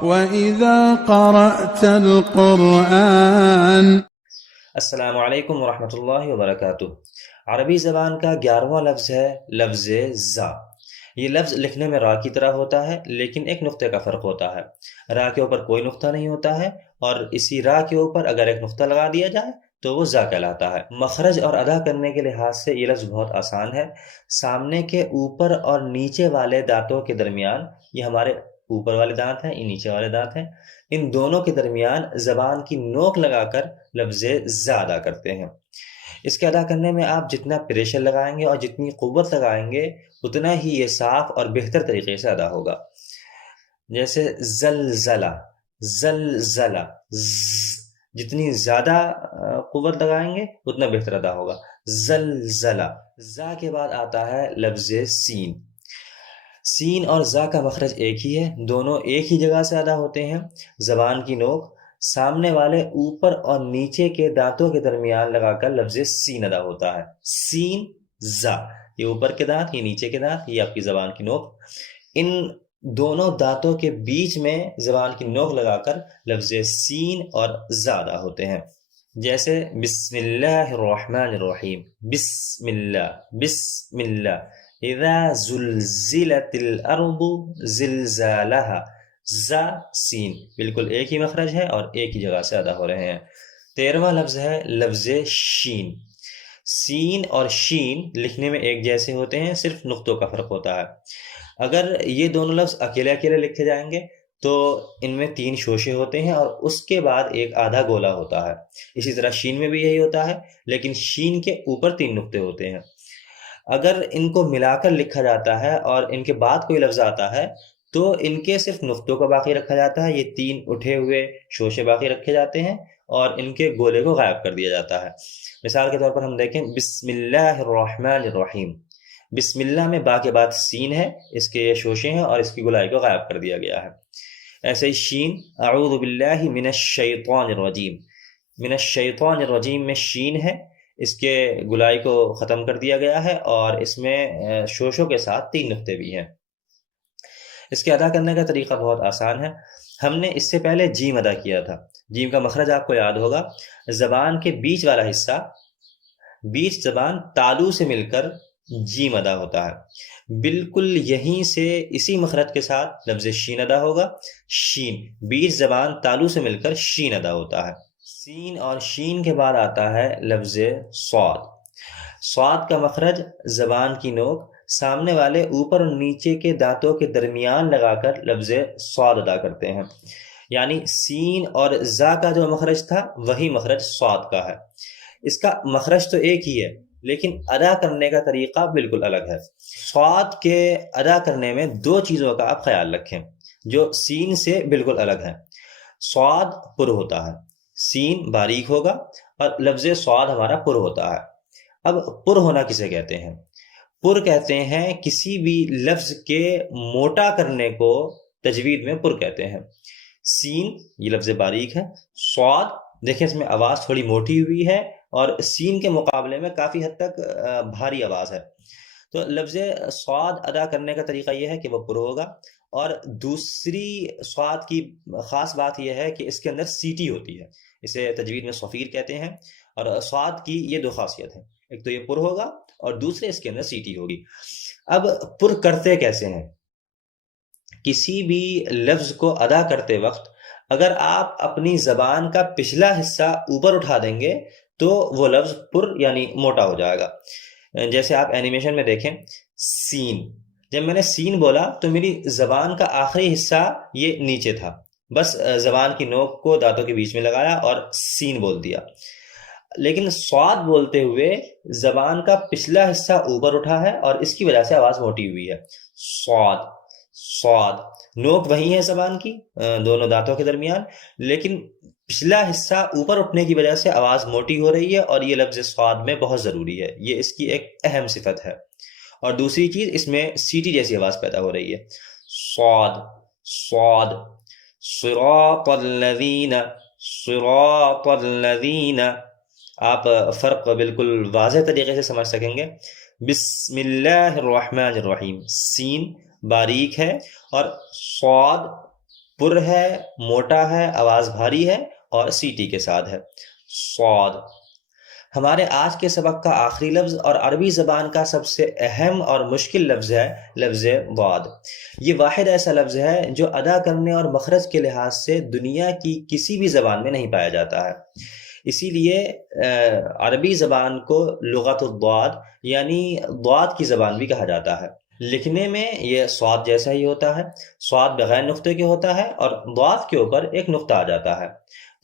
وَإِذَا قَرَأْتَ الْقُرْآنَ۔ السلام علیکم ورحمۃ اللہ وبرکاتہ۔ عربی زبان کا 11واں لفظ ہے لفظ زا۔ یہ لفظ لکھنے میں را کی طرح ہوتا ہے، لیکن ایک نقطے کا فرق ہوتا ہے۔ را کے اوپر کوئی نقطہ نہیں ہوتا ہے، اور اسی را کے اوپر اگر ایک نقطہ لگا دیا جائے تو وہ زا کہلاتا ہے۔ مخرج اور ادا کرنے کے لحاظ سے یہ لفظ بہت آسان ہے۔ سامنے کے اوپر اور نیچے والے دانتوں کے درمیان، یہ ہمارے اوپر والے دانت ہیں، یہ نیچے والے دانت ہیں، ان دونوں کے درمیان زبان کی نوک لگا کر لفظ زا ادا کرتے ہیں۔ اس کے ادا کرنے میں آپ جتنا پریشر لگائیں گے اور جتنی قوت لگائیں گے اتنا ہی یہ صاف اور بہتر طریقے سے ادا ہوگا۔ جیسے زلزلہ، زلزلہ، جتنی زیادہ قوت لگائیں گے اتنا بہتر ادا ہوگا۔ زلزلہ۔ زا کے بعد آتا ہے لفظ سین۔ سین اور زا کا مخرج ایک ہی ہے، دونوں ایک ہی جگہ سے ادا ہوتے ہیں۔ زبان کی نوک سامنے والے اوپر اور نیچے کے دانتوں کے درمیان لگا کر لفظ سین ادا ہوتا ہے۔ سین، زا، یہ اوپر کے دانت، یہ نیچے کے دانت، یہ آپ کی زبان کی نوک، ان دونوں دانتوں کے بیچ میں زبان کی نوک لگا کر لفظ سین اور زا ادا ہوتے ہیں۔ جیسے بسم اللہ الرحمن الرحیم، بسم اللہ، بسم اللہ۔ اذا زلزلت الارض زلزالها، زا سین بالکل ایک ہی مخرج ہے اور ایک ہی جگہ سے ادا ہو رہے ہیں۔ 13واں لفظ ہے لفظ شین۔ سین اور شین لکھنے میں ایک جیسے ہوتے ہیں، صرف نقطوں کا فرق ہوتا ہے۔ اگر یہ دونوں لفظ اکیلے اکیلے لکھے جائیں گے تو ان میں 3 شوشے ہوتے ہیں اور اس کے بعد ایک آدھا گولا ہوتا ہے۔ اسی طرح شین میں بھی یہی ہوتا ہے، لیکن شین کے اوپر 3 نقطے ہوتے ہیں۔ اگر ان کو ملا کر لکھا جاتا ہے اور ان کے بعد کوئی لفظ آتا ہے تو ان کے صرف نقطوں کو باقی رکھا جاتا ہے، یہ 3 اٹھے ہوئے شوشے باقی رکھے جاتے ہیں اور ان کے گولے کو غائب کر دیا جاتا ہے۔ مثال کے طور پر ہم دیکھیں بسم اللہ الرحمن الرحیم، بسم اللہ میں با کے بعد سین ہے، اس کے یہ شوشے ہیں اور اس کی گولائی کو غائب کر دیا گیا ہے۔ ایسے ہی شین، اعوذ باللہ من الشیطان الرجیم، من الشیطان الرجیم میں شین ہے، اس کے گلائی کو ختم کر دیا گیا ہے اور اس میں شوشوں کے ساتھ 3 نقطے بھی ہیں۔ اس کے ادا کرنے کا طریقہ بہت آسان ہے۔ ہم نے اس سے پہلے جیم ادا کیا تھا۔ جیم کا مخرج آپ کو یاد ہوگا، زبان کے بیچ والا حصہ، بیچ زبان تالو سے مل کر جیم ادا ہوتا ہے۔ بالکل یہیں سے اسی مخرج کے ساتھ لفظ شین ادا ہوگا۔ شین، بیچ زبان تالو سے مل کر شین ادا ہوتا ہے۔ سین اور شین کے بعد آتا ہے لفظ صاد۔ صاد کا مخرج زبان کی نوک سامنے والے اوپر اور نیچے کے دانتوں کے درمیان لگا کر لفظ صاد ادا کرتے ہیں۔ یعنی سین اور زا کا جو مخرج تھا وہی مخرج صاد کا ہے۔ اس کا مخرج تو ایک ہی ہے لیکن ادا کرنے کا طریقہ بالکل الگ ہے۔ صاد کے ادا کرنے میں 2 چیزوں کا آپ خیال رکھیں جو سین سے بالکل الگ ہیں۔ صاد پر ہوتا ہے، سین باریک ہوگا اور لفظ صاد ہمارا پر ہوتا ہے۔ اب پر ہونا کسے کہتے ہیں؟ پر کہتے ہیں کسی بھی لفظ کے موٹا کرنے کو تجوید میں پر کہتے ہیں۔ سین یہ لفظ باریک ہے، صاد دیکھیں اس میں آواز تھوڑی موٹی ہوئی ہے اور سین کے مقابلے میں کافی حد تک بھاری آواز ہے۔ تو لفظ صاد ادا کرنے کا طریقہ یہ ہے کہ وہ پر ہوگا، اور دوسری صاد کی خاص بات یہ ہے کہ اس کے اندر سیٹی ہوتی ہے، اسے تجوید میں صفیر کہتے ہیں، اور صاد کی یہ 2 خاصیت ہیں، ایک تو یہ پر ہوگا اور دوسرے اس کے اندر سیٹی ہوگی۔ اب پر کرتے کیسے ہیں؟ کسی بھی لفظ کو ادا کرتے وقت اگر آپ اپنی زبان کا پچھلا حصہ اوپر اٹھا دیں گے تو وہ لفظ پر یعنی موٹا ہو جائے گا۔ جیسے آپ اینیمیشن میں دیکھیں، سین، جب میں نے سین بولا تو میری زبان کا آخری حصہ یہ نیچے تھا، بس زبان کی نوک کو دانتوں کے بیچ میں لگایا اور سین بول دیا۔ لیکن صاد بولتے ہوئے زبان کا پچھلا حصہ اوپر اٹھا ہے اور اس کی وجہ سے آواز موٹی ہوئی ہے۔ صاد، صاد، نوک وہی ہے زبان کی دونوں دانتوں کے درمیان، لیکن پچھلا حصہ اوپر اٹھنے کی وجہ سے آواز موٹی ہو رہی ہے، اور یہ لفظ صاد میں بہت ضروری ہے، یہ اس کی ایک اہم صفت ہے۔ اور دوسری چیز، اس میں سیٹی جیسی آواز پیدا ہو رہی ہے۔ صاد، صاد، صراط الذین، صراط الذین، آپ فرق بالکل واضح طریقے سے سمجھ سکیں گے۔ بسم اللہ الرحمن الرحیم، سین باریک ہے اور صاد پر ہے، موٹا ہے، آواز بھاری ہے اور سیٹی کے ساتھ ہے۔ صاد۔ ہمارے آج کے سبق کا آخری لفظ اور عربی زبان کا سب سے اہم اور مشکل لفظ ہے لفظ ضاد۔ یہ واحد ایسا لفظ ہے جو ادا کرنے اور مخرج کے لحاظ سے دنیا کی کسی بھی زبان میں نہیں پایا جاتا ہے۔ اسی لیے عربی زبان کو لغت الضاد یعنی ضاد کی زبان بھی کہا جاتا ہے۔ لکھنے میں یہ صاد جیسا ہی ہوتا ہے، صاد بغیر نقطے کے ہوتا ہے اور ضاد کے اوپر ایک نقطہ آ جاتا ہے۔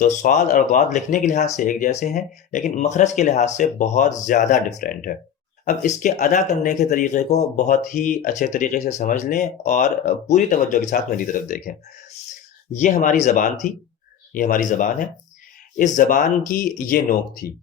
تو صاد اور ضاد لکھنے کے لحاظ سے ایک جیسے ہیں لیکن مخرج کے لحاظ سے بہت زیادہ ڈفرینٹ ہے۔ اب اس کے ادا کرنے کے طریقے کو بہت ہی اچھے طریقے سے سمجھ لیں اور پوری توجہ کے ساتھ میری طرف دیکھیں۔ یہ ہماری زبان تھی، یہ ہماری زبان ہے، اس زبان کی یہ نوک تھی۔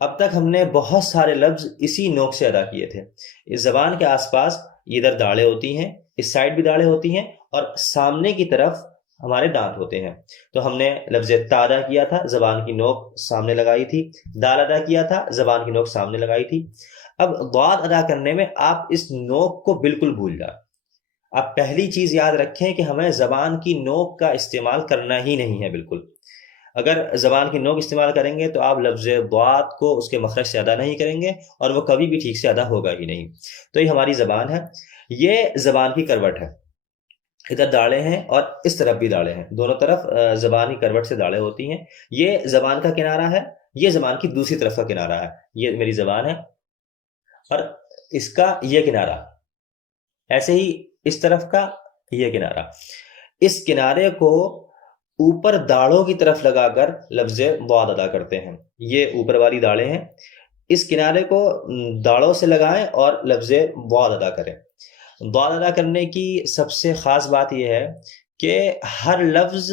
اب تک ہم نے بہت سارے لفظ اسی نوک سے ادا کیے تھے۔ اس زبان کے آس پاس ادھر داڑیں ہوتی ہیں، اس سائڈ بھی داڑیں ہوتی ہیں اور سامنے کی طرف ہمارے دانت ہوتے ہیں۔ تو ہم نے لفظ تا ادا کیا تھا، زبان کی نوک سامنے لگائی تھی، دال ادا کیا تھا، زبان کی نوک سامنے لگائی تھی۔ اب ضاد ادا کرنے میں آپ اس نوک کو بالکل بھول جائیں۔ آپ پہلی چیز یاد رکھیں کہ ہمیں زبان کی نوک کا استعمال کرنا ہی نہیں ہے بالکل۔ اگر زبان کی نوک استعمال کریں گے تو آپ لفظ ضاد کو اس کے مخرج سے ادا نہیں کریں گے اور وہ کبھی بھی ٹھیک سے ادا ہوگا ہی نہیں۔ تو یہ ہماری زبان ہے، یہ زبان کی کروٹ ہے۔ ادھر داڑیں ہیں اور اس طرف بھی داڑیں ہیں، دونوں طرف زبان کی کروٹ سے داڑیں ہوتی ہیں۔ یہ زبان کا کنارہ ہے، یہ زبان کی دوسری طرف کا کنارہ ہے۔ یہ میری زبان ہے اور اس کا یہ کنارہ، ایسے ہی اس طرف کا یہ کنارہ۔ اس کنارے کو اوپر داڑوں کی طرف لگا کر لفظ ضاد ادا کرتے ہیں۔ یہ اوپر والی داڑیں ہیں، اس کنارے کو داڑوں سے لگائیں اور لفظ ضاد ادا کریں۔ ضاد ادا کرنے کی سب سے خاص بات یہ ہے کہ ہر لفظ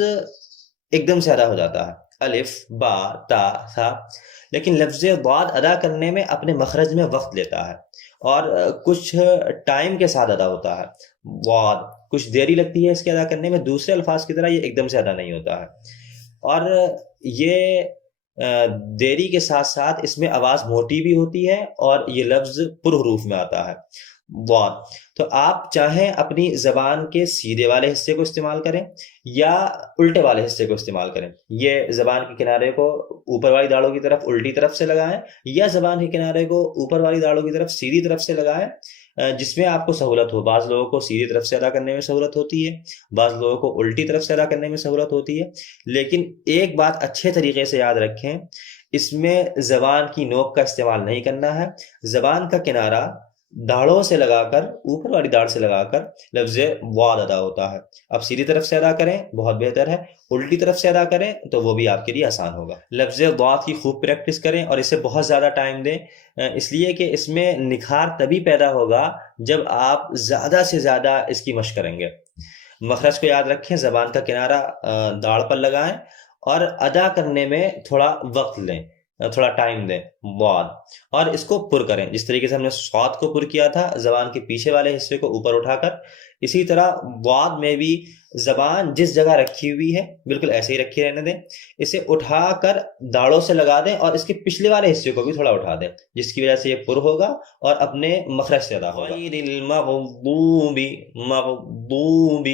ایک دم سے ادا ہو جاتا ہے، الف، با، تا، ثا، لیکن لفظ ضاد ادا کرنے میں اپنے مخرج میں وقت لیتا ہے اور کچھ ٹائم کے ساتھ ادا ہوتا ہے۔ ضاد کچھ دیری لگتی ہے اس کے ادا کرنے میں، دوسرے الفاظ کی طرح یہ ایک دم سے ادا نہیں ہوتا ہے، اور یہ دیری کے ساتھ ساتھ اس میں آواز موٹی بھی ہوتی ہے اور یہ لفظ پر حروف میں آتا ہے ضاد۔ تو آپ چاہیں اپنی زبان کے سیدھے والے حصے کو استعمال کریں یا الٹے والے حصے کو استعمال کریں۔ یہ زبان کے کنارے کو اوپر والی داڑوں کی طرف الٹی طرف سے لگائیں یا زبان کے کنارے کو اوپر والی داڑوں کی طرف سیدھی طرف سے لگائیں، جس میں آپ کو سہولت ہو۔ بعض لوگوں کو سیدھی طرف سے ادا کرنے میں سہولت ہوتی ہے، بعض لوگوں کو الٹی طرف سے ادا کرنے میں سہولت ہوتی ہے، لیکن ایک بات اچھے طریقے سے یاد رکھیں، اس میں زبان کی نوک کا استعمال نہیں کرنا ہے۔ زبان کا کنارہ داڑوں سے لگا کر، اوپر والی داڑھ سے لگا کر لفظ ضاد ادا ہوتا ہے۔ اب سیدھی طرف سے ادا کریں بہت بہتر ہے، الٹی طرف سے ادا کریں تو وہ بھی آپ کے لیے آسان ہوگا۔ لفظ ضاد کی خوب پریکٹس کریں اور اسے بہت زیادہ ٹائم دیں، اس لیے کہ اس میں نکھار تبھی پیدا ہوگا جب آپ زیادہ سے زیادہ اس کی مشق کریں گے۔ مخرج کو یاد رکھیں، زبان کا کنارہ داڑھ پر لگائیں اور ادا کرنے میں تھوڑا وقت لیں، تھوڑا ٹائم دیں ضاد، اور اس کو پر کریں جس طریقے سے ہم نے صاد کو پر کیا تھا زبان کے پیچھے والے حصے کو اوپر اٹھا کر، اسی طرح ضاد میں بھی زبان جس جگہ رکھی ہوئی ہے بالکل ایسے ہی رکھی رہنے دیں، اسے اٹھا کر داڑوں سے لگا دیں اور اس کے پچھلے والے حصے کو بھی تھوڑا اٹھا دیں، جس کی وجہ سے یہ پر ہوگا اور اپنے مخرج سے ادا ہوگا۔ غیر المغضوب مغضوب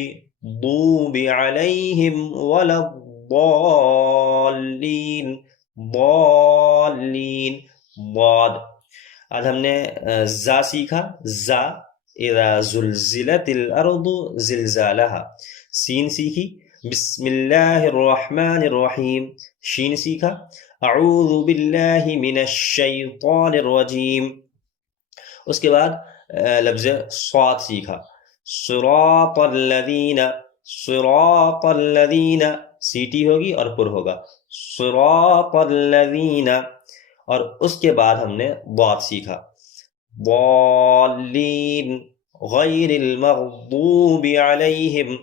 علیہم ولا الضالین ضالین ضاد۔ آج ہم نے زا سیکھا، زا اذا زلزلت الارض زلزالہا۔ سین سیکھی، بسم اللہ الرحمن الرحیم۔ شین سیکھا، اعوذ باللہ من الشیطان الرجیم۔ اس کے بعد لفظ صاد سیکھا، صراط الذین، صراط الذین، سیٹی ہوگی اور پر ہوگا، صراط الذین، اور اس کے بعد ہم نے ضاد سیکھا، ضالین غیر المغضوب علیہم۔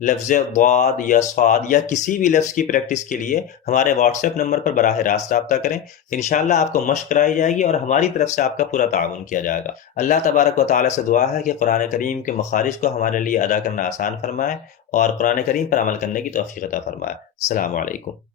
لفظ ضاد یا صاد یا کسی بھی لفظ کی پریکٹس کے لیے ہمارے واٹس ایپ نمبر پر براہ راست رابطہ کریں، انشاءاللہ آپ کو مشق کرائی جائے گی اور ہماری طرف سے آپ کا پورا تعاون کیا جائے گا۔ اللہ تبارک و تعالی سے دعا ہے کہ قرآن کریم کے مخارج کو ہمارے لیے ادا کرنا آسان فرمائے اور قرآن کریم پر عمل کرنے کی توفیق عطا فرمائے۔ السلام علیکم۔